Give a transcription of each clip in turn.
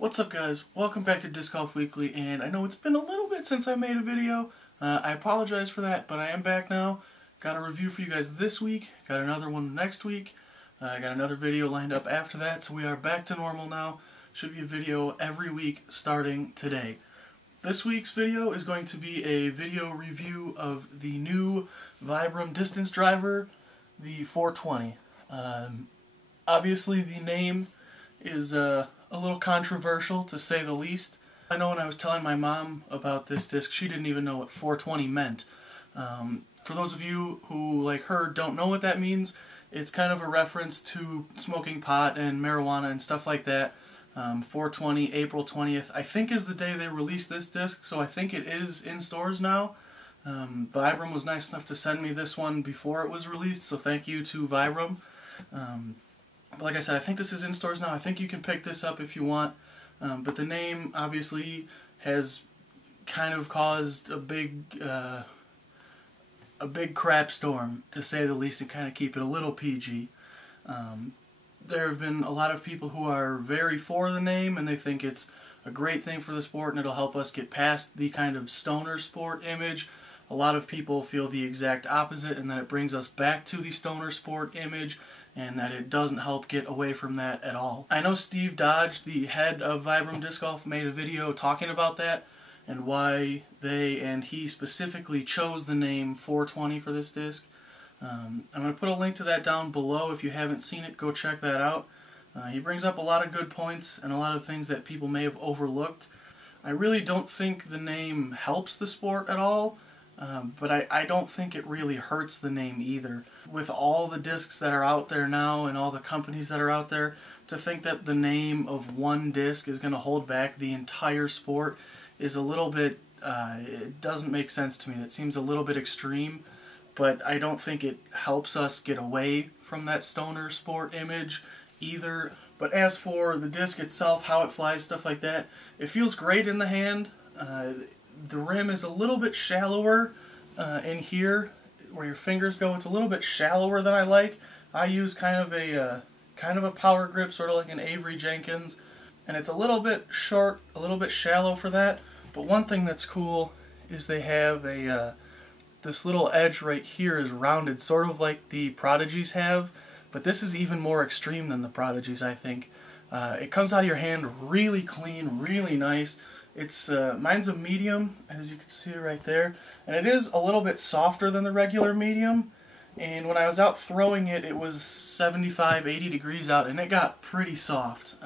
What's up guys, welcome back to Disc Golf Weekly, and I know it's been a little bit since I made a video. I apologize for that, but I am back now. Got a review for you guys this week, got another one next week, I got another video lined up after that, so we are back to normal now. Should be a video every week starting today. This week's video is going to be a video review of the new Vibram distance driver, the 420. Obviously the name is a little controversial, to say the least. I know when I was telling my mom about this disc, she didn't even know what 420 meant. For those of you who, like her, don't know what that means, it's kind of a reference to smoking pot and marijuana and stuff like that. 420, April 20th, I think is the day they released this disc, so I think it is in stores now. Vibram was nice enough to send me this one before it was released, so thank you to Vibram. Like I said, I think this is in stores now. I think you can pick this up if you want. But the name obviously has kind of caused a big crap storm, to say the least, and kind of keep it a little PG. There have been a lot of people who are very for the name, and they think it's a great thing for the sport and it'll help us get past the kind of stoner sport image. A lot of people feel the exact opposite, and that it brings us back to the stoner sport image, and that it doesn't help get away from that at all. I know Steve Dodge, the head of Vibram Disc Golf, made a video talking about that and why they and he specifically chose the name 420 for this disc. I'm going to put a link to that down below. If you haven't seen it, go check that out. He brings up a lot of good points and a lot of things that people may have overlooked. I really don't think the name helps the sport at all. But I don't think it really hurts the name either. With all the discs that are out there now and all the companies that are out there, to think that the name of one disc is going to hold back the entire sport is a little bit, it doesn't make sense to me. That seems a little bit extreme, but I don't think it helps us get away from that stoner sport image either. But as for the disc itself, how it flies, stuff like that, it feels great in the hand. The rim is a little bit shallower in here where your fingers go. It's a little bit shallower than I like. I use kind of a power grip, sort of like an Avery Jenkins, and it's a little bit short, a little bit shallow for that. But one thing that's cool is they have this little edge right here is rounded, sort of like the Prodigies have, but this is even more extreme than the Prodigies, I think. It comes out of your hand really clean, really nice. It's mine's a medium, as you can see right there, and it is a little bit softer than the regular medium. And when I was out throwing it, it was 75, 80 degrees out, and it got pretty soft.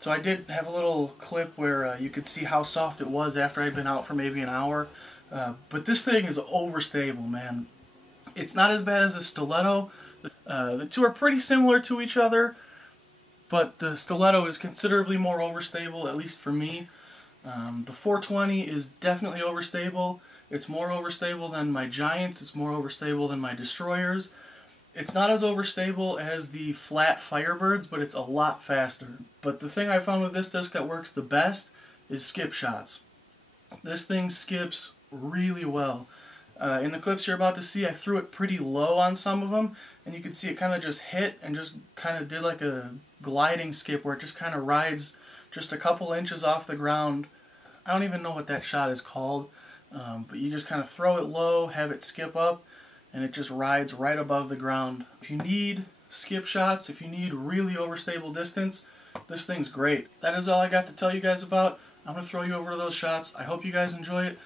So I did have a little clip where you could see how soft it was after I'd been out for maybe an hour. But this thing is overstable, man. It's not as bad as a stiletto. The two are pretty similar to each other, but the stiletto is considerably more overstable, at least for me. The 420 is definitely overstable. It's more overstable than my Giants. It's more overstable than my Destroyers. It's not as overstable as the flat Firebirds, but it's a lot faster. But the thing I found with this disc that works the best is skip shots. This thing skips really well. In the clips you're about to see, I threw it pretty low on some of them, and you can see it kind of just hit and just kind of did like a gliding skip where it just kind of rides just a couple inches off the ground. I don't even know what that shot is called, but you just kind of throw it low, have it skip up, and it just rides right above the ground. If you need skip shots, if you need really overstable distance, this thing's great. That is all I got to tell you guys about. I'm going to throw you over to those shots. I hope you guys enjoy it.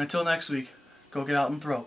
Until next week, go get out and throw.